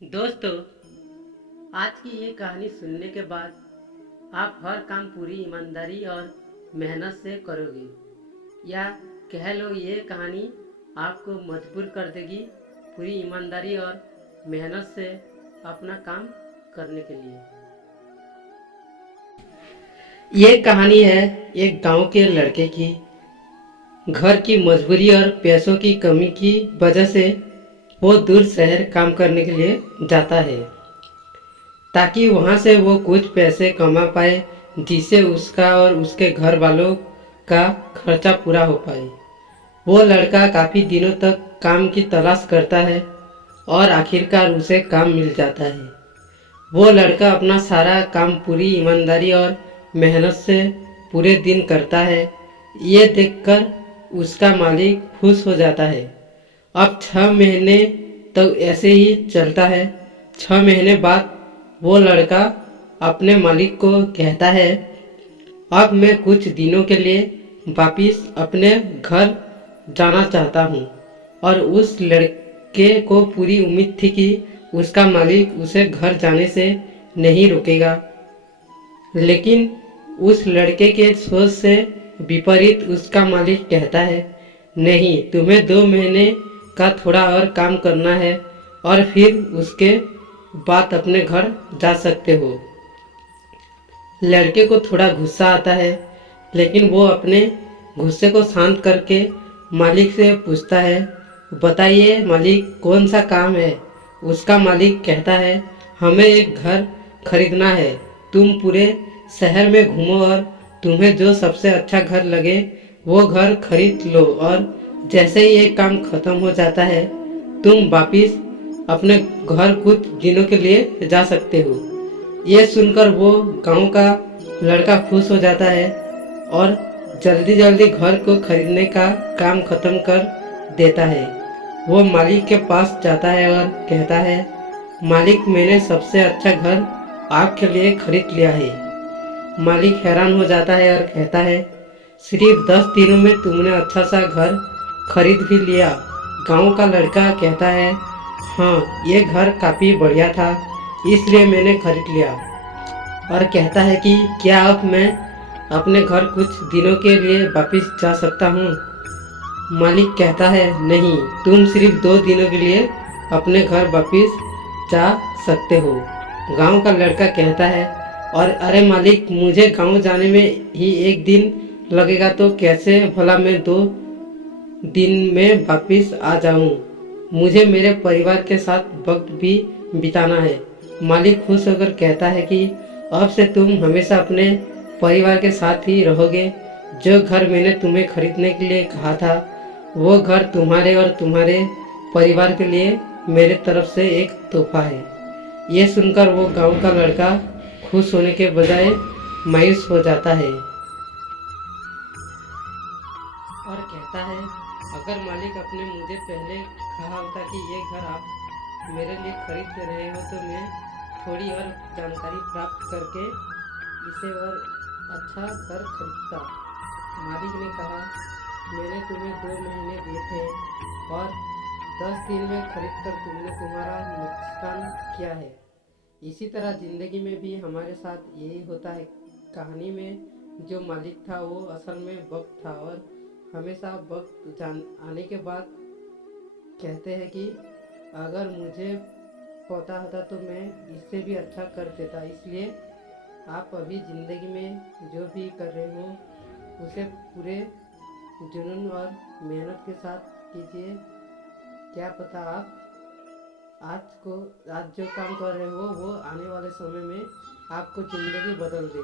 दोस्तों, आज की ये कहानी सुनने के बाद आप हर काम पूरी ईमानदारी और मेहनत से करोगे, या कह लो ये कहानी आपको मजबूर कर देगी पूरी ईमानदारी और मेहनत से अपना काम करने के लिए। ये कहानी है एक गांव के लड़के की। घर की मजबूरी और पैसों की कमी की वजह से वो दूर शहर काम करने के लिए जाता है, ताकि वहां से वो कुछ पैसे कमा पाए, जिससे उसका और उसके घर वालों का खर्चा पूरा हो पाए। वो लड़का काफ़ी दिनों तक काम की तलाश करता है और आखिरकार उसे काम मिल जाता है। वो लड़का अपना सारा काम पूरी ईमानदारी और मेहनत से पूरे दिन करता है। ये देखकर उसका मालिक खुश हो जाता है। अब 6 महीने तक ऐसे ही चलता है। 6 महीने बाद वो लड़का अपने मालिक को कहता है, अब मैं कुछ दिनों के लिए वापिस अपने घर जाना चाहता हूँ। और उस लड़के को पूरी उम्मीद थी कि उसका मालिक उसे घर जाने से नहीं रोकेगा, लेकिन उस लड़के के सोच से विपरीत उसका मालिक कहता है, नहीं, तुम्हें 2 महीने का थोड़ा और काम करना है और फिर उसके बाद अपने घर जा सकते हो। लड़के को थोड़ा गुस्सा आता है, लेकिन वो अपने गुस्से को शांत करके मालिक से पूछता है, बताइए मालिक, कौन सा काम है। उसका मालिक कहता है, हमें एक घर खरीदना है। तुम पूरे शहर में घूमो और तुम्हें जो सबसे अच्छा घर लगे वो घर खरीद लो, और जैसे ही ये काम खत्म हो जाता है तुम वापिस अपने घर कुछ दिनों के लिए जा सकते हो। ये सुनकर वो गांव का लड़का खुश हो जाता है और जल्दी जल्दी घर को खरीदने का काम खत्म कर देता है। वो मालिक के पास जाता है और कहता है, मालिक, मैंने सबसे अच्छा घर आपके लिए खरीद लिया है। मालिक हैरान हो जाता है और कहता है, सिर्फ 10 दिनों में तुमने अच्छा सा घर खरीद भी लिया। गांव का लड़का कहता है, हाँ, ये घर काफ़ी बढ़िया था, इसलिए मैंने खरीद लिया। और कहता है कि क्या अब मैं अपने घर कुछ दिनों के लिए वापस जा सकता हूँ। मालिक कहता है, नहीं, तुम सिर्फ 2 दिनों के लिए अपने घर वापस जा सकते हो। गांव का लड़का कहता है, और अरे मालिक, मुझे गांव जाने में ही 1 दिन लगेगा, तो कैसे भला मैं 2 दिन में वापस आ जाऊं। मुझे मेरे परिवार के साथ वक्त भी बिताना है। मालिक खुश होकर कहता है कि अब से तुम हमेशा अपने परिवार के साथ ही रहोगे। जो घर मैंने तुम्हें खरीदने के लिए कहा था, वो घर तुम्हारे और तुम्हारे परिवार के लिए मेरे तरफ से एक तोहफा है। ये सुनकर वो गांव का लड़का खुश होने के बजाय मायूस हो जाता है और कहता है, अगर मालिक अपने मुझे पहले कहा होता कि ये घर आप मेरे लिए खरीद रहे हो, तो मैं थोड़ी और जानकारी प्राप्त करके इसे और अच्छा घर खरीदता। मालिक ने कहा, मैंने तुम्हें 2 महीने दिए थे और 10 दिन में खरीद कर तुमने तुम्हारा नुकसान किया है। इसी तरह ज़िंदगी में भी हमारे साथ यही होता है। कहानी में जो मालिक था वो असल में वक्त था, और हमेशा वक्त जान आने के बाद कहते हैं कि अगर मुझे पता होता तो मैं इससे भी अच्छा कर देता। इसलिए आप अभी ज़िंदगी में जो भी कर रहे हो उसे पूरे जुनून और मेहनत के साथ कीजिए। क्या पता आप आज जो काम कर रहे हो वो आने वाले समय में आपको ज़िंदगी बदल दे।